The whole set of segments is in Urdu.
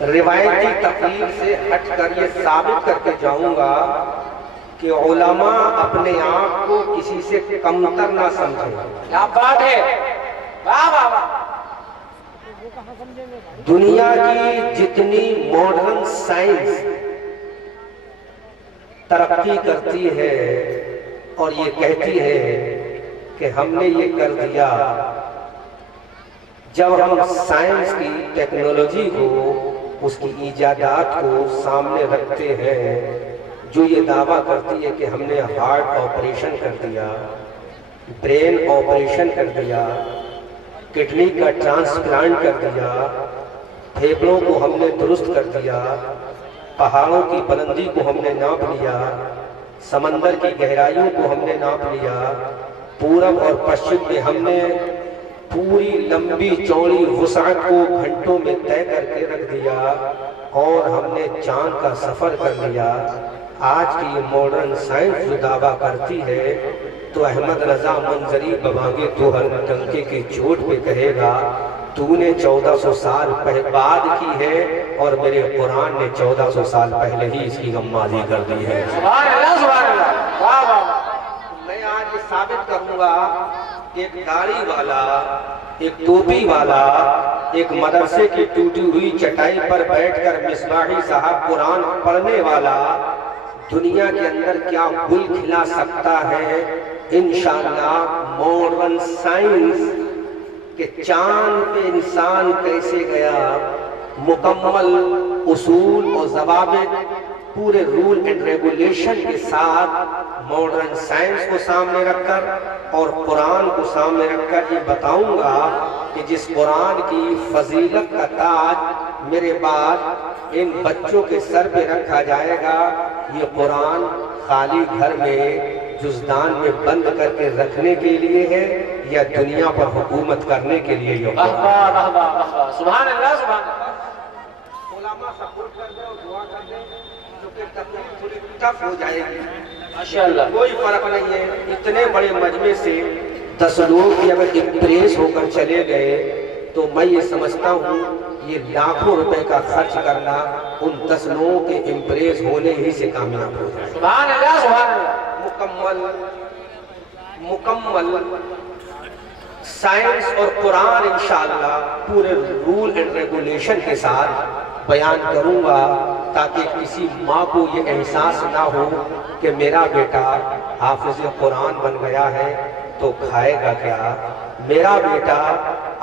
روایتی تقریر سے ہٹ کر یہ ثابت کر کے جاؤں گا کہ علماء اپنے آپ کو کسی سے کمتر نہ سمجھیں۔ کیا بات ہے، واہ واہ واہ۔ دنیا کی جتنی ماڈرن سائنس ترقی کرتی ہے اور یہ کہتی ہے کہ ہم نے یہ کر دیا، جب ہم سائنس کی ٹیکنالوجی کو، اس کی ایجادات کو سامنے رکھتے ہیں، جو یہ دعویٰ کرتی ہے کہ ہم نے ہارٹ آپریشن کر دیا، برین آپریشن کر دیا، کڈنی کا ٹرانسپلانٹ کر دیا، پھیپھڑوں کو ہم نے درست کر دیا، پہاڑوں کی بلندی کو ہم نے ناپ لیا، سمندر کی گہرائیوں کو ہم نے ناپ لیا، پورب اور پشچم میں ہم نے پوری لمبی چوڑی وسعت کو گھنٹوں میں طے کر کے رکھ دیا، اور ہم نے چاند کا سفر کر لیا۔ آج کی ماڈرن سائنس جو دعویٰ کرتی ہے تو احمد رضا منظری ببانگے تو ہر ڈنکے کی چوٹ پہ کہے گا تو نے 1400 سال بعد کی ہے، اور میرے قرآن نے 1400 سال پہلے ہی اس کی غمازی کر دی ہے۔ سبحان اللہ سبحان اللہ، واہ واہ۔ میں آج یہ ثابت کروں گا کہ ایک داڑھی والا، ایک ٹوپی والا، ایک مدرسے کی ٹوٹی ہوئی چٹائی پر بیٹھ کر مصباحی صاحب قرآن پڑھنے والا دنیا کے اندر کیا گل کھلا سکتا ہے۔ انشاءاللہ ماڈرن سائنس کہ چاند پہ انسان کیسے گیا، مکمل اصول اور ضوابط، پورے رول اینڈ ریگولیشن کے ساتھ ماڈرن سائنس کو سامنے رکھ کر اور قرآن کو سامنے رکھ کر یہ بتاؤں گا کہ جس قرآن کی فضیلت کا تاج میرے بعد ان بچوں کے سر پہ رکھا جائے گا، یہ قرآن خالی گھر میں جزدان میں بند کر کے رکھنے کے لیے ہے یا دنیا پر حکومت کرنے کے لیے؟ یہ سبحان اللہ سبحان اللہ۔ علماء سپورٹ کر دیں اور دعا کر دیں، کیونکہ تقریر تھوڑی ٹف ہو جائے گی، ماشاءاللہ کوئی فرق نہیں ہے۔ اتنے بڑے مجمع سے 10 لوگ بھی اگر امپریس ہو کر چلے گئے تو میں یہ سمجھتا ہوں یہ لاکھوں روپے کا خرچ کرنا ان 10 لوگوں کے امپریس ہونے ہی سے کامیاب ہو جائے۔ سبحان اللہ سبحان اللہ۔ مکمل سائنس اور قرآن انشاءاللہ پورے رول اینڈ ریگولیشن کے ساتھ بیان کروں گا تاکہ کسی ماں کو یہ احساس نہ ہو کہ میرا بیٹا حافظ قرآن بن گیا ہے تو کھائے گا کیا، میرا بیٹا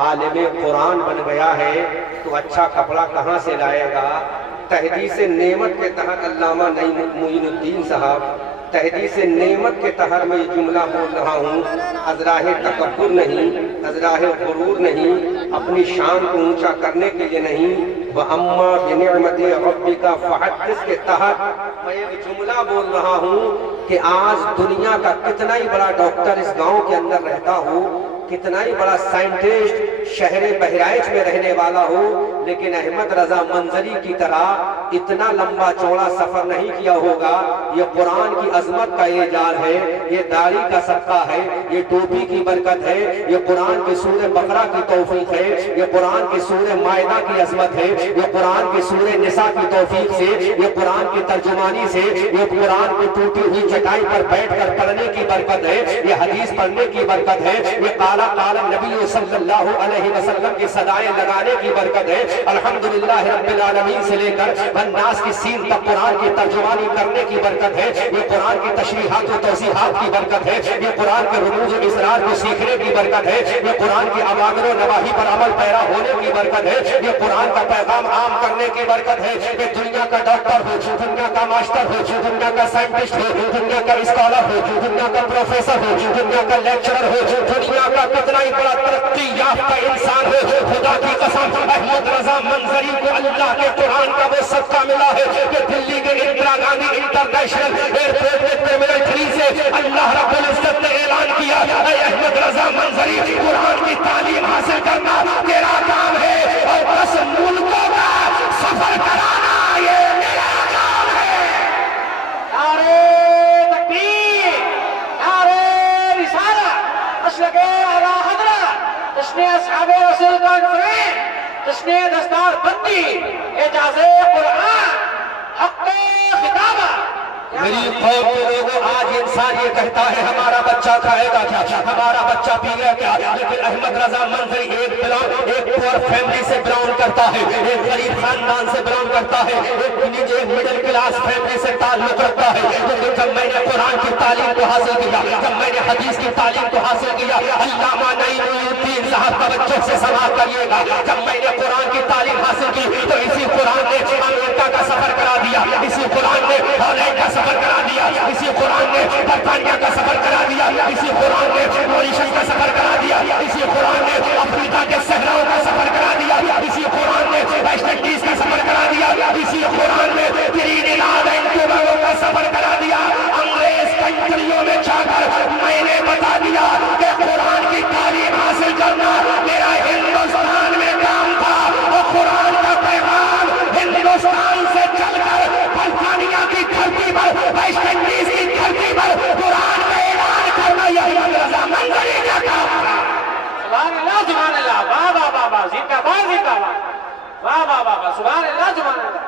عالم قرآن بن گیا ہے تو اچھا کپڑا کہاں سے لائے گا۔ تحدیث نعمت کے تحت علامہ نعیم معین الدین صاحب تحدیث نعمت کے تحت میں یہ جملہ بول رہا ہوں، ازراہ تکبر نہیں، ازراہ غرور نہیں، اپنی شان کو اونچا کرنے کے لیے نہیں، وَأَمَّا بِنِعْمَتِ رَبِّكَ فَحَدِّثْ کے تحت میں ایک جملہ بول رہا ہوں کہ آج دنیا کا کتنا ہی بڑا ڈاکٹر اس گاؤں کے اندر رہتا ہو، کتنا ہی بڑا سائنٹسٹ شہر بہرائچ میں رہنے والا ہو، لیکن احمد رضا منظری کی طرح اتنا لمبا چوڑا سفر نہیں کیا ہوگا۔ یہ قرآن کی عظمت کا اعجاز ہے، یہ داڑھی کا صدقہ ہے، یہ ٹوپی کی برکت ہے، یہ قرآن کی سورہ بقرہ کی توفیق ہے، یہ قرآن کی سورہ مائدہ کی عظمت ہے، یہ قرآن کی سورہ نساء کی توفیق سے، یہ قرآن کی ترجمانی سے، یہ قرآن کی ٹوٹی ہوئی چٹائی پر بیٹھ کر پڑھنے کی برکت ہے، یہ حدیث پڑھنے کی برکت ہے، یہ قال نبی صلی اللہ علیہ وسلم کی صدائیں لگانے کی برکت ہے۔ الحمدللہ رب العالمین سے لے کر والناس کی سین تک قرآن کی ترجمانی کرنے کی برکت ہے، یہ قرآن کی تشریحات و توضیحات کی برکت ہے، یہ قرآن کے رموز و اسرار کو سیکھنے کی برکت ہے، یہ قرآن کی اوامر و نواہی پر عمل پیرا ہونے کی برکت ہے، یہ قرآن کا پیغام عام کرنے کی برکت ہے۔ کہ دنیا کا ڈاکٹر ہو، دنیا کا ماسٹر ہو، دنیا کا سائنٹسٹ ہو، دنیا کا اسکالر ہو، دنیا کا پروفیسر ہو، دنیا کا لیکچرر ہو، دنیا کا کتنا ہی بڑا ترقی یافتہ انسان ہو، خدا کی قسم احمد رضا منظری کو اللہ کے قرآن کا وہ صدقہ ملا ہے کہ دلی کے اندرا گاندھی انٹرنیشنل ایئرپورٹ کے ٹرمینل 3 سے اللہ رب العزت نے اعلان کیا، اے احمد رضا منظری قرآن کی تعلیم حاصل کرنا تیرا کام ہے، اور 10 ملکوں کا سفر کرانا یہ میرا کام ہے۔ نعرہ تکبیر، نعرہ رسالت، مسلک اعلیٰ حضرت، جشن اصحاب رسول کانفرنس، جشن دستار بندی، اعجاز قوم کے لوگوں آج انسان یہ کہتا ہے ہمارا بچہ کھائے گا کیا، ہمارا بچہ پیے گا کیا، لیکن احمد رضا منظری ایک پور فیملی سے بلانگ کرتا ہے، ایک غریب خاندان سے بلانگ کرتا ہے، ایک مڈل کلاس فیملی سے تعلق رکھتا ہے، لیکن جب میں نے قرآن کی تعلیم کو حاصل کیا، جب میں نے حدیث کی تعلیم کو حاصل کیا، علامہ نعیم الدین صاحب توجہ سے سماعت کریے گا، جب میں نے قرآن کی تعلیم حاصل کی تو اسی قرآن نے امریکہ کا سفر کرا دیا، اسی قرآن نے ہالینڈ کا سفر کرا دیا، اسی قرآن نے برطانیہ کا سفر کرا دیا، اسی قرآن نے موریشس کا سفر کرا دیا، اسی قرآن نے افریقہ کے صحراؤں کا سفر کرا دیا، اسی قرآن نے ویسٹ انڈیز کا سفر کرا دیا، اسی قرآن نے ٹرینیڈاڈ اینڈ ٹوباگو کا سفر کرا دیا۔ انگریز کنٹریوں میں جا کر میں نے بتا دیا کہ قرآن کی تعلیم حاصل کرنا میرا ہندوستان میں کام تھا، اور قرآن کا پیغام ہندوستان سے چل کر برطانیہ کی دھرتی پر، ویسٹ انڈیز کی دھرتی پر قرآن کا اعلان کرنا یہ احمد رضا منظری کا کام تھا۔ سبحان اللہ سبحان اللہ، واہ واہ واہ واہ، زندہ باد زندہ باد، واہ واہ واہ واہ، سبحان اللہ سبحان اللہ۔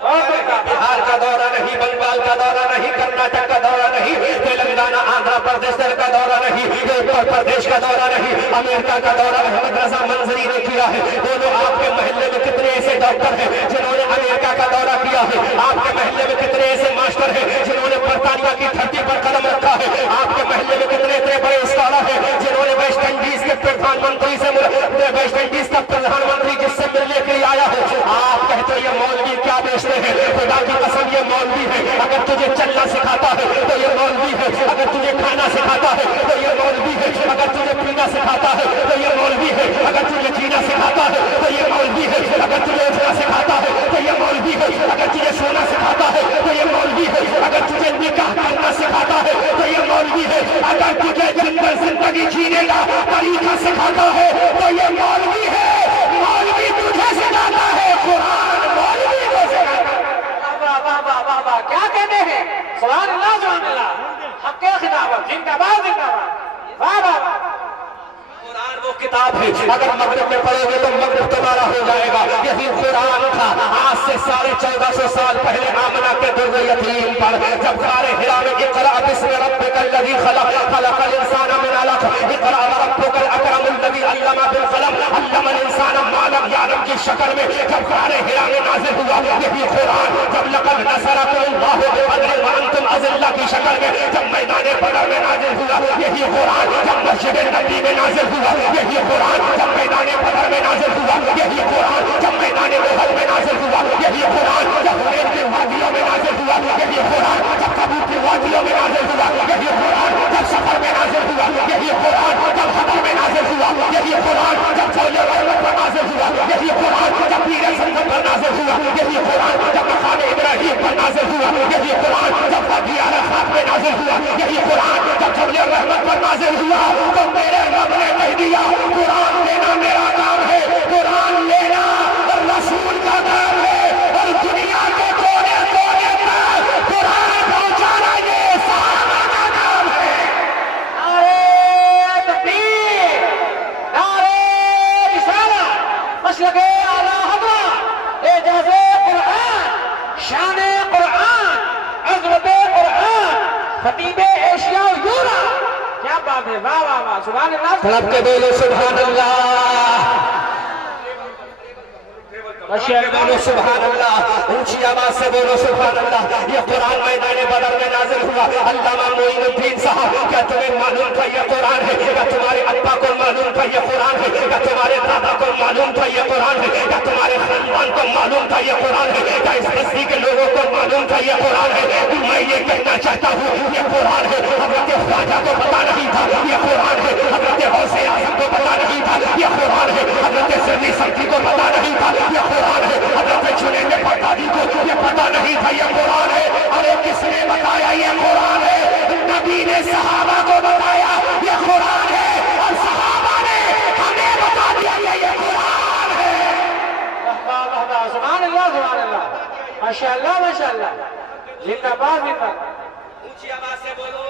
بہار کا دورہ نہیں، بنگال کا دورہ نہیں، کرناٹک کا دورہ نہیں، تلنگانہ آندھرا پردیش کا دورہ نہیں، اتر پردیش کا دورہ نہیں، امریکہ کا دورہ احمد رضا منظری نے کیا ہے۔ بولو آپ کے محلے میں کتنے ایسے ڈاکٹر ہیں جنہوں نے امریکہ کا دورہ کیا ہے؟ آپ کے محلے میں کتنے ایسے ماسٹر ہیں جنہوں نے برطانیہ کی دھرتی پر قدم رکھا ہے؟ آپ کے محلے میں کتنے اتنے بڑے اسکالر ہیں جنہوں نے ویسٹ انڈیز کے پردھان منتری سے ویسٹ انڈیز کا پردھان منتری جس سے ملنے کے لیے آیا ہے؟ آپ کہتے ہیں یہ مولوی کیا بیچتے ہیں؟ خدا کی قسم یہ مولوی ہے۔ اگر تجھے چلنا سکھاتا ہے تو یہ مولوی ہے، اگر تجھے کھانا سکھاتا ہے تو یہ مولوی ہے، اگر تجھے پینا سکھاتا ہے تو یہ مولوی ہے، اگر تجھے جینا سکھاتا ہے تو یہ مولوی ہے، اگر تجھے اٹھنا سکھاتا ہے تو یہ مولوی ہے، اگر تجھے سونا سکھاتا ہے تو یہ مولوی ہے، اگر تجھے نکاح کرنا سکھاتا ہے تو یہ مولوی ہے، اگر تجھے جنگل زندگی جینے کا طریقہ سکھاتا ہے تو یہ مولوی ہے۔ مولوی تجھے سکھاتا ہے، قرآن مولوی کو سکھاتا ہے۔ واہ واہ واہ واہ، کیا کہتے ہیں؟ سبحان اللہ سبحان اللہ، حق خطابت، زندہ باد زندہ باد، واہ واہ واہ۔ قرآن وہ کتاب ہے، اگر مغرب میں پڑھو گے تو مغرب تمہارا ہو جائے گا۔ یہی قرآن تھا آج سے 1450 سال پہلے آمنہ کے در یتیم پر جب غار حرا میں اقرأ بسم ربک الذی خلق خلق الانسان من علق اقرأ وربک الاکرم الذی علم بالقلم علم الانسان ما لم یعلم کی شکل میں جب غار حرا میں نازل ہوا یہی قرآن، جب لقد نصرکم اللہ ببدر وانتم اذلہ کی شکل میں جب میدان بدر میں نازل ہوا یہی قرآن، جب مسجد نبی میں نازل ہوا یہی قرآن، جب میدان بدر میں نازل ہوا یہی قرآن، جب میدان احد میں نازل ہوا یہی قرآن، جب حنین کی وادیوں میں نازل ہوا یہی قرآن، جب تبوک کی وادیوں میں نازل ہوا یہی قرآن، جب سفر میں نازل ہوا یہی قرآن، جب حضر میں نازل ہوا یہی قرآن، جب جول رحمت پر نازل ہوا یہی قرآن، جب پیر سنگم پر نازل ہوا یہی قرآن، جب مقام ابراہیم پر نازل ہوا یہی قرآن، جب وادی عرفات میں نازل ہوا یہی قرآن، جب جول رحمت پر نازل ہوا تو میرے رب نے کہہ دیا قرآن دینا میرا کام ہے، قرآن لینا رسول کا کام ہے، اور دنیا کے کونے کونے تک قرآن پہنچانا یہ صحابہ کا کام ہے۔ نعرہ تکبیر، نعرہ رسالت، مسلک اعلی حضرت، اعجاز قرآن، شان قرآن، عظمت قرآن، خطیب ایشیا و یورپ، کیا بات ہے، واہ واہ واہ، سبحان اللہ طلب کے بولو سبحان اللہ، بولو سبحان اللہ، اونچی آواز سے بولو سبحان اللہ۔ یہ قرآن میدان بدر میں نازل ہوا۔ علامہ معین الدین صاحب، کیا تمہیں معلوم تھا یہ قرآن ہے؟ کیا تمہارے ابا کو معلوم تھا یہ قرآن ہے؟ کیا تمہارے دادا کو معلوم تھا یہ قرآن ہے؟ کیا تمہارے خاندان کو معلوم تھا یہ قرآن ہے؟ کیا اس بستی کے لوگوں کو معلوم تھا یہ قرآن ہے؟ میں یہ کہنا چاہتا ہوں یہ قرآن ہے، حضرت خواجہ کو پتا نہیں تھا یہ قرآن ہے، حضرت غوث اعظم کو پتا نہیں تھا یہ قرآن ہے، حضرت سرنی سبزی کو پتا نہیں تھا یہ قرآن ہے، حضرت جنید بغدادی کو یہ پتا نہیں تھا یہ قرآن ہے۔ ارے کس نے بتایا یہ قرآن ہے؟ نبی نے صحابہ کو بتایا یہ قرآن ہے، اور صحابہ نے ہمیں بتا دیا یہ قرآن ہے۔ واہ واہ واہ، سبحان اللہ سبحان اللہ، ماشاء اللہ ماشاء اللہ، زندہ باد زندہ باد، اونچی آواز سے بولو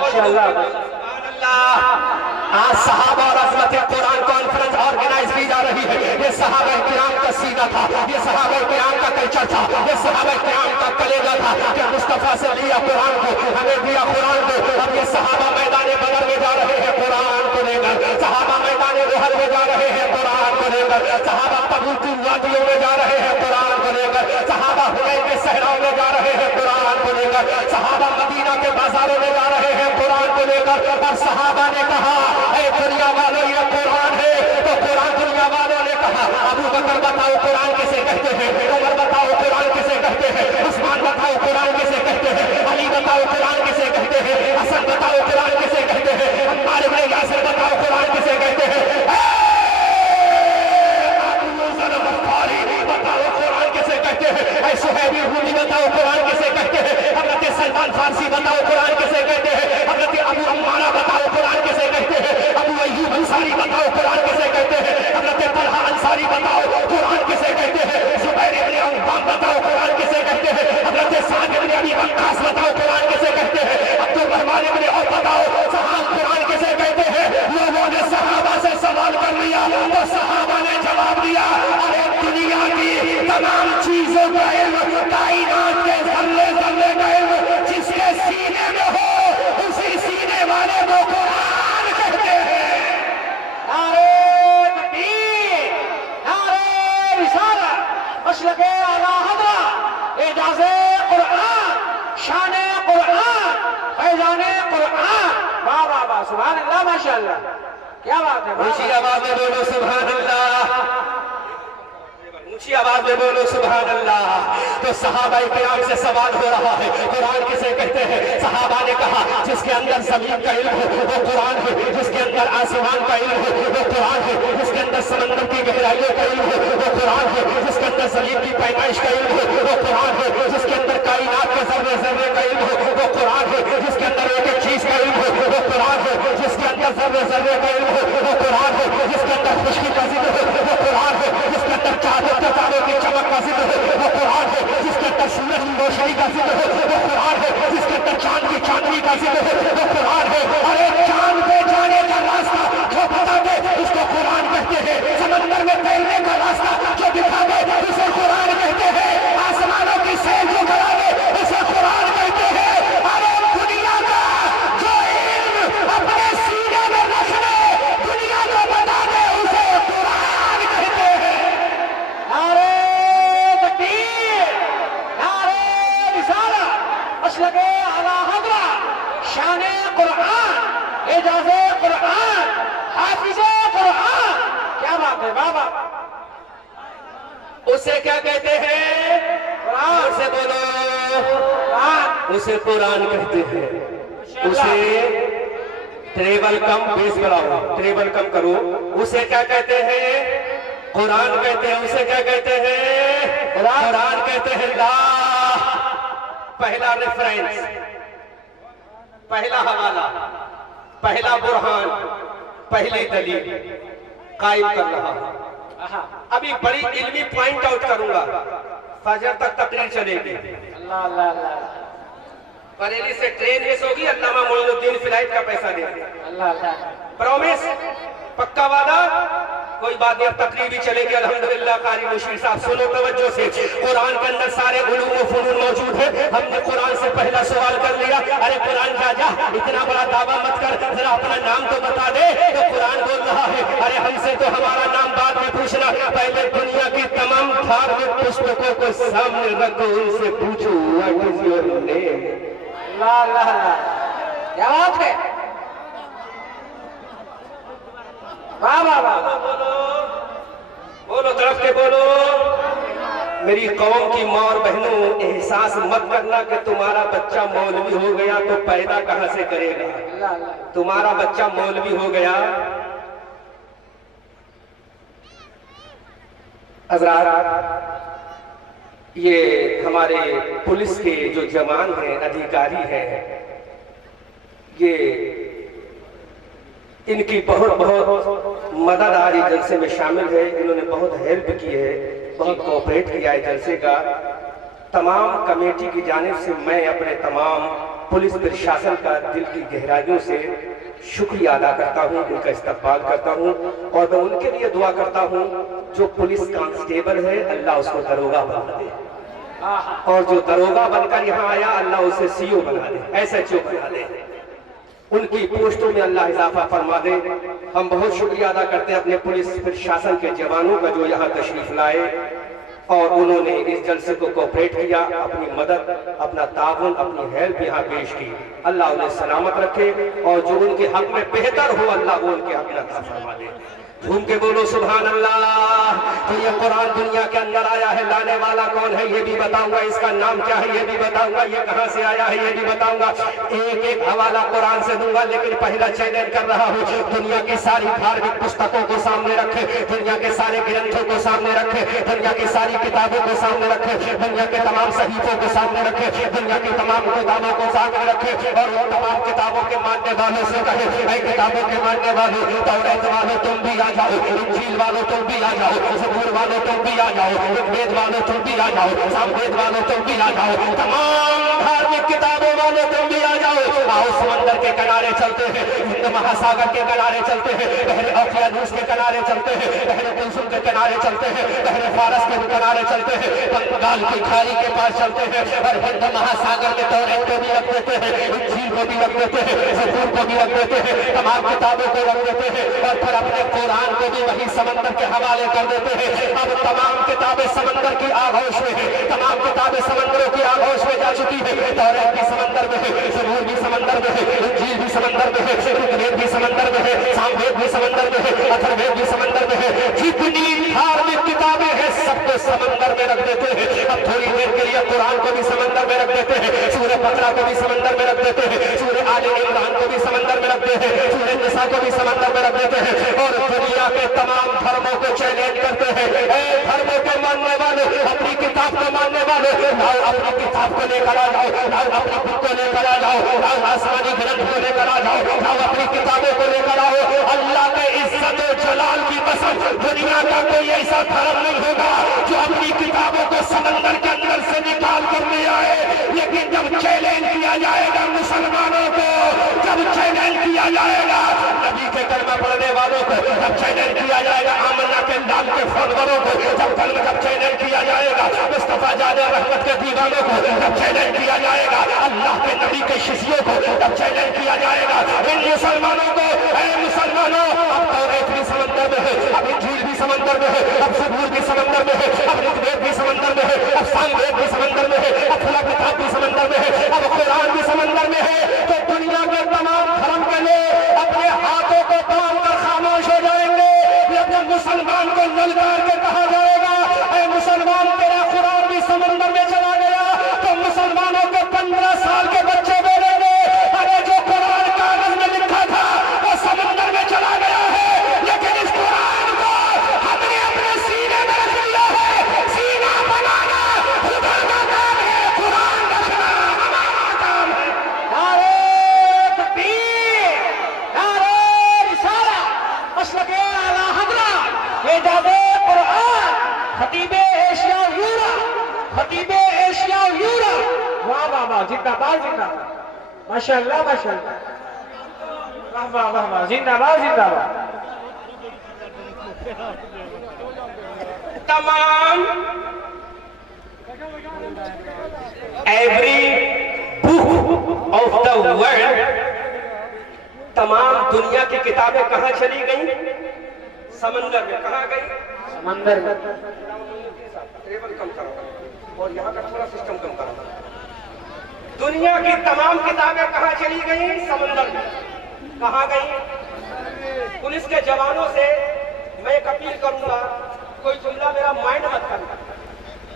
ماشاء اللہ۔ سبحان اللہ۔ آج صحابہ اور عظمت قرآن کانفرنس آرگنائز کی جا رہی ہے۔ یہ صحابہ کرام کا سینہ تھا، یہ صحابہ کرام کا کلچر تھا، یہ صحابہ کرام کا چلے گا تھا کہ مصطفیٰ سے لیا قرآن کو، ہمیں دیا قرآن کو. اب یہ صحابہ میدان بدر میں جا رہے ہیں قرآن کو لے کر، صحابہ میدان احد میں جا رہے ہیں قرآن کو لے کر، صحابہ تبوک کی وادیوں میں جا رہے ہیں قرآن کو لے کر، صحابہ حنین کے صحراؤں میں جا رہے ہیں قرآن کو لے کر، صحابہ مدینہ کے بازاروں میں جا رہے ہیں قرآن کو لے کر. اور صحابہ نے کہا اے دنیا والوں یہ قرآن ہے. تو قرآن دنیا والوں نے کہا ابو بکر بتاؤ قرآن کسے کہتے ہیں، عمر بتاؤ قرآن کسے کہتے ہیں، عثمان بتاؤ قرآن کسے کہتے ہیں، علی بتاؤ قرآن کسے کہتے ہیں، حسن بتاؤ قرآن کسے کہتے ہیں، عمار بن یاسر بتاؤ قرآن کسے کہتے ہیں، بتاؤ قرآن کسے کہتے ہیں، اے صہیب رومی بتاؤ قرآن کسے کہتے ہیں، حضرت سلمان فارسی بتاؤ قرآن کسے کہتے ہیں، حضرت ابو عمارہ بتاؤ قرآن کسے کہتے ہیں، ابو ایوب انصاری بتاؤ قرآن کسے کہتے ہیں، حضرت طلحہ انصاری بتاؤ قرآن کسے کہتے ہیں، زبیر بن عوام بتاؤ قرآن کسے کہتے ہیں، حضرت سعد بن ابی وقاص بتاؤ قرآن کسے کہتے ہیں، عبد الرحمن بن عوف بتاؤ قرآن کسے کہتے ہیں. لوگوں نے صحابہ سے سوال کر لیا تو صحابہ نے جواب دیا ارے دنیا کی تمام چیزوں کا علم، کائنات کے ذرے ذرے کا علم جس کے سینے میں ہو اسی سینے والے کو قرآن کہتے ہیں. نعرہ تکبیر، نعرہ رسالت، مسلک اعلیٰ حضرت، اعجاز قرآن، شان قرآن، فیضان قرآن. واہ واہ واہ، سبحان اللہ، ماشاءاللہ، کیا بات ہے. اونچی آواز میں بولو سبحان اللہ، اونچی آواز میں بولو سبحان اللہ. تو صحابہ کرام سے سوال ہو رہا ہے قرآن کسے کہتے ہیں. صحابہ نے کہا جس کے اندر زمین کا علم ہو وہ قرآن ہے، جس کے اندر آسمان کا علم ہو وہ قرآن ہے، جس کے اندر سمندر کی گہرائیوں کا علم ہو وہ قرآن ہے، جس کے اندر زمین کی پیمائش کا علم ہو وہ قرآن ہے، جس کے اندر کائنات کے ذرے ذرے کا علم ہو وہ قرآن ہے، جس کے اندر ایک ایک چیز کا علم ہو وہ قرآن ہے، جس کے اندر ذرے ذرے کا علم ہو وہ قرآن ہے، جس کے اندر خشکی کا ذکر ہو وہ قرآن ہے، جس کے اندر چادر ستاروں کی چمک کا ذکر ہو وہ قرآن ہے، جس کے اندر سورج کی روشنی کا ذکر ہو وہ قرآن ہے، جس کے اندر چاند کی چاندنی کا ذکر ہو وہ قرآن ہے. اور ایک چاند پہ جانے کا راستہ جو بتا دے اس کو قرآن کہتے ہیں، سمندر میں تیرنے کا راستہ جو دکھا دے اسے قرآن کہتے ہیں، آسمانوں کی سیر جو کرا دے اسے قرآن کہتے ہیں. اور دنیا کا جو علم اپنے سینے میں رکھ لے دنیا کو بتا دے اسے قرآن کہتے ہیں. نعرہ تکبیر، نعرہ رسالت، مسلک اعلیٰ حضرت، شان قرآن، اعجاز قرآن، حافظ قرآن. کیا بات ہے، واہ واہ. اسے کیا کہتے ہیں؟ قرآن. سے بولو قرآن. اسے قرآن کہتے ہیں. اسے ٹریبل کم بیس بڑھاؤ، ٹریبل کم کرو. اسے کیا کہتے ہیں؟ قرآن کہتے ہیں. اسے کیا کہتے ہیں؟ قرآن کہتے ہیں. لا پہلا ریفرنس، پہلا حوالہ، پہلا برہان، پہلی دلیل قائم کر رہا ہوں. ابھی بڑی علمی پوائنٹ آؤٹ کروں گا، فجر تک تقریر چلے گی. اللہ اللہ اللہ، بریلی سے ٹرین مس ہوگی، علامہ معین الدین فلائٹ کا پیسہ دے دیں. اللہ اللہ. پرومس، پکا وعدہ. کوئی بات نہیں، اب تقریر بھی چلے گی الحمدللہ. قاری مشیر صاحب سنو توجہ سے، قرآن کے اندر سارے علوم و فنون موجود ہیں. ہم نے قرآن سے پہلا سوال کر لیا، ارے قرآن کیا جا اتنا بڑا دعویٰ مت کر، ذرا اپنا نام تو بتا دے. تو قرآن بول رہا ہے ارے ہم سے تو ہمارا نام بعد میں پوچھنا، پہلے دنیا کی تمام دھارمک پستکوں کو سامنے رکھو، ان سے پوچھو what is your name. اللہ اللہ اللہ، کیا بات ہے. واہ واہ واہ. بولو طرف کے بولو. میری قوم کی ماں اور بہنوں، احساس مت کرنا کہ تمہارا بچہ مولوی ہو گیا تو پیدا کہاں سے کرے گا. اللہ اللہ. تمہارا بچہ مولوی ہو گیا. حضرات، یہ ہمارے پولیس کے جو جوان ہیں، ادھیکاری ہیں، یہ ان کی بہت مدد آج جلسے میں شامل ہے. انہوں نے بہت ہیلپ کی ہے، بہت کوپریٹ کیا ہے جلسے کا. تمام کمیٹی کی جانب سے میں اپنے تمام پولیس پرشاسن کا دل کی گہرائیوں سے شکریہ ادا کرتا ہوں، ان کا استقبال کرتا ہوں. اور میں ان کے لیے دعا کرتا ہوں جو پولیس کانسٹیبل ہے اللہ اس کو دروگہ بنا دے. اور جو دروگا بن کر یہاں آیا اللہ اسے CO بنا دے، SHO بنا دے، ان کی پوسٹوں میں اللہ اضافہ فرما دے۔ ہم بہت شکریہ ادا کرتے ہیں اپنے پولیس پرشاسن کے جوانوں کا جو یہاں تشریف لائے اور انہوں نے اس جلسے کو کوپریٹ کیا، اپنی مدد، اپنا تعاون، اپنی ہیلپ یہاں پیش کی۔ اللہ انہیں سلامت رکھے اور جو ان کے حق میں بہتر ہو اللہ وہ ان کے حق میں عطا فرما دے۔ جھوم کے بولو سبحان اللہ۔ تو یہ قرآن دنیا کے اندر آیا ہے، لانے والا کون ہے یہ بھی بتاؤں گا، اس کا نام کیا ہے یہ بھی بتاؤں گا، یہ کہاں سے آیا ہے یہ بھی بتاؤں گا، ایک ایک حوالہ قرآن سے دوں گا، لیکن پہلا چیلنج کر رہا ہوں دنیا کی ساری دھارمک پستکوں کو سامنے رکھے، دنیا کے سارے گرنتھوں کو سامنے رکھے، دنیا کی ساری کتابوں کو سامنے رکھے، دنیا کے تمام صحیفوں کو سامنے رکھے، دنیا کی تمام کتابوں کو سامنے رکھے اور وہ تمام کتابوں کے ماننے والوں سے کہے اے کتابوں کے ماننے والوں، توریت والوں تم بھی آ جاؤ، انجیل والوں تم بھی آ جاؤ، زبور والوں تم بھی آ جاؤ، وید والوں تم بھی آ جاؤ، ساموید والوں تم بھی آ جاؤ، تمام دھارمک کتابوں والوں تم بھی آ جاؤ۔ آؤ سمندر کے کنارے چلتے ہیں، ہند مہاساگر کے کنارے چلتے ہیں، بحر اوقیانوس کے کنارے چلتے ہیں، بحر کلثوم کے کنارے چلتے ہیں، بحر فارس کے کنارے چلتے ہیں، بنگال کی کھائی کے پاس چلتے ہیں اور ہند مہاساگر میں توریت کو بھی رکھ دیتے ہیں، انجیل کو بھی رکھ دیتے ہیں، زبور کو بھی رکھ دیتے ہیں، تمام کتابوں کو رکھ دیتے ہیں اور پھر اپنے قرآن کو بھی وہی سمندر کے حوالے کر دیتے ہیں۔ اب تمام کتابیں سمندر کی آغوش میں ہیں، تمام کتابیں سمندروں کی آغوش میں جا چکی ہیں، توریت بھی سمندر میں ہے، زبور بھی سمندر میں ہے، انجیل بھی سمندر میں ہے، رگوید بھی سمندر میں ہے، ساموید بھی سمندر میں ہے، اتھروید بھی سمندر میں ہے، جتنی دھارمک کتابیں ہیں سب کو سمندر میں رکھ دیتے ہیں۔ اب تھوڑی دیر کے لیے قرآن کو بھی سمندر میں رکھ دیتے ہیں، سورہ بقرہ کو بھی سمندر میں رکھ دیتے ہیں، سورہ آل عمران کو بھی سمندر میں رکھ دیتے ہیں، سورہ نساء کو بھی سمندر میں رکھ دیتے ہیں اور دنیا کے تمام دھرموں کو چیلنج کرتے ہیں اے دھرموں کے ماننے والے، اپنی کتاب کو ماننے والے، لاؤ اپنی کتاب کو لے کر آ جاؤ، لاؤ اپنی بک کو لے کر آ جاؤ، لاؤ آسمانی گرنتھ کو لے کر آ جاؤ، لاؤ اپنی کتابوں کو لے کر آؤ۔ اللہ کے عزت و جلال کی قسم دنیا کا کوئی ایسا دھرم نہیں ہوگا جو اپنی کتابوں کو سمندر کے اندر سے نکال کر لے آئے، لیکن جب چیلنج کیا جائے گا مسلمانوں کو، جب چیلنج کیا جائے گا نبی کے کلمہ پڑھنے والوں کو، جب چیلنج کیا جائے گا آمنہ کے لال کے فالوروں کو، جب چیلنج کیا جائے گا مصطفیٰ جان رحمت کے دیوانوں کو، جب چیلنج کیا جائے گا اللہ کے نبی کے شیشیوں کو، جب چیلنج کیا جائے گا ان مسلمانوں کو، اے مسلمانوں اب توریت بھی سمندر میں ہے، اب انجیل بھی سمندر میں ہے، اب زبور بھی سمندر میں ہے، اب رگوید بھی سمندر میں ہے، اب ساموید بھی سمندر میں ہے، اب خلا کتاب بھی سمندر میں ہے، اب قرآن بھی سمندر میں ہے، تو دنیا کے تمام دھرم کے لوگ اپنے ہاتھوں کو باندھ کر خاموش ہو جائیں گے، لیکن مسلمان کو للکار کے کہا جائے گا اے مسلمان تیرا قرآن بھی سمندر میں چلا گیا، تو مسلمانوں کے 15 سال کے بچے بولیں گے ارے جو قرآن کاغذ میں لکھا تھا وہ سمندر میں چلا گیا ہے، لیکن اس قرآن کو ہم نے اپنے سینے میں رکھ لیا ہے۔ سینہ بنانا خدا کا کام ہے، قرآن رکھنا ہمارا کام ہے۔ نعرہ تکبیر، نعرہ رسالت، مسلک اعلی حضرت، اعجاز قرآن، خطیب ایشیا و یورپ، خطیب ایشیا و یورپ، واہ واہ واہ، زندہ باد زندہ باد، ماشاءاللہ ماشاءاللہ، واہ واہ واہ واہ، زندہ باد زندہ باد۔ تمام every book of the world, تمام دنیا کی کتابیں کہاں چلی گئیں؟ سمندر میں۔ کہاں گئی؟ سمندر میں۔ ٹیبل کم کرو اور یہاں کا تھوڑا سسٹم کم کرو۔ دنیا کی تمام کتابیں کہاں چلی گئیں؟ سمندر میں۔ کہاں گئیں؟ پولیس کے جوانوں سے میں ایک اپیل کروں گا، کوئی جملہ میرا مائنڈ مت کرنا،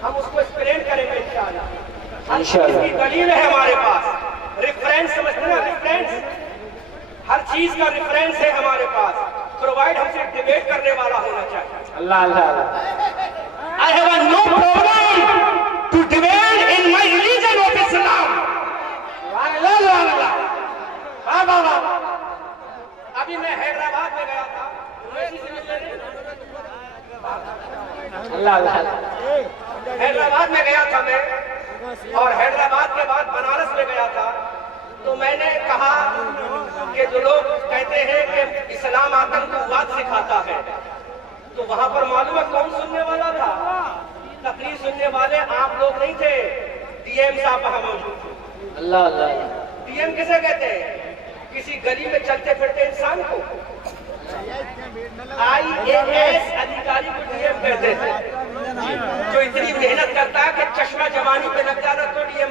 ہم اس کو ایکسپلین کریں گے انشاءاللہ۔ اس کی دلیل ہے ہمارے پاس، ریفرنس سمجھتے نا، ریفرنس، ہر چیز کا ریفرنس ہے ہمارے پاس، پرووائڈ ہم سے ڈیبیٹ کرنے والا ہونا چاہیے۔ اللہ اللہ اللہ۔ I have no problem to debate in my religion of Islam. سبحان اللہ سبحان اللہ، واہ واہ واہ۔ ابھی میں حیدرآباد میں گیا تھا، اللہ اللہ اللہ۔ حیدرآباد میں گیا تھا میں، اور حیدرآباد کے بعد بنارس میں گیا تھا، تو میں نے کہا کہ جو لوگ کہتے ہیں کہ اسلام آتنکواد سکھاتا ہے، تو وہاں پر معلوم ہے کون سننے والا تھا؟ تقریر سننے والے آپ لوگ نہیں تھے، ڈی ایم صاحب وہاں موجود تھے۔ اللہ اللہ ڈی ایم کسے کہتے ہیں؟ کسی گلی میں چلتے پھرتے انسان کو۔ IAS ادھیکاری کو ڈی ایم کہتے ہیں، جو اتنی محنت کرتا ہے کہ چشمہ جوانی پہ لگ جاتا تو ڈی ایم